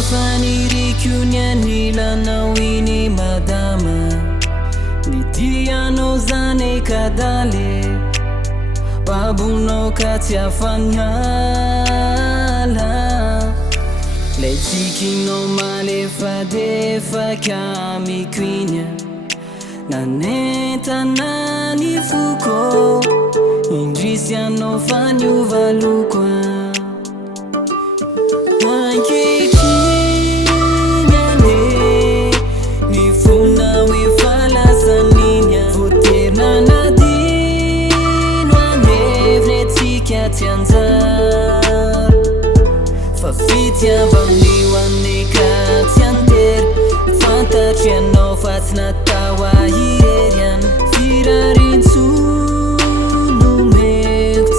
faniri kunya nila na wini madama Nitiano zane kadale Babuno katia fanyala Letiki no male fade fakami kwinya Naneta nani fuko Indrisiano fanyu valukwa Fafitya vamliwane katyanter Fantatriano fatsna tawa hirerian Firarin sunumek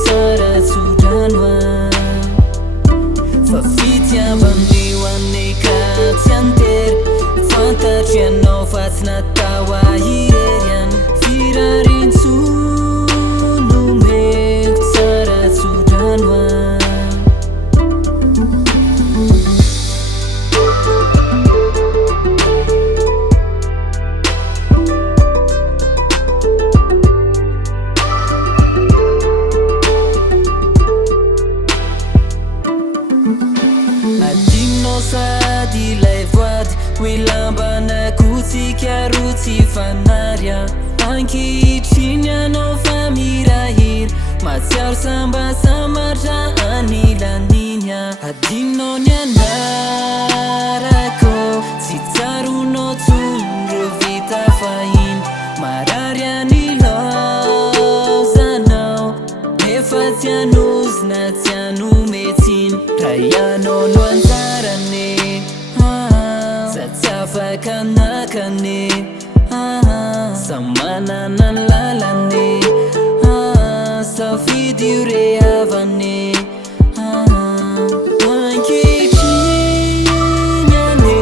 tsara tsuranwa Fafitya vamliwane katyanter Fantatriano fatsna tawa hirerian Firarin sunumek tsara tsuranwa Sadi lay voady Wilambana kutsika rutsy fanaria Ankehitriny anao fa mirahira Matsiaro samba samatra anilanina Adinao ny anarako Tsy tsaronao tsondro vita fahiny Marary anilaozanao Nefa tsy anozina tsy anome tsiny Raha ianao no anjarane Kanakane Samanana lalane Safidy ure avane Ankehitrinyane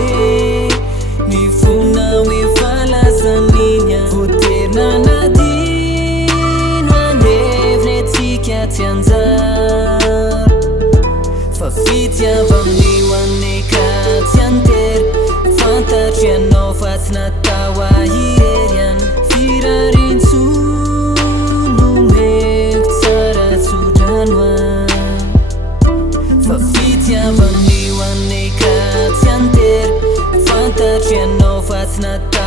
Mifona hoe falasaninya Voterina nadino anevnetsika ty anjara Fafitya vamliwane katyanter Fantatriano fatsna tawa hirerian Firarin sunumek tsara tsuranwa Fafitya vamliwane katyanter Fantatriano fatsna tawa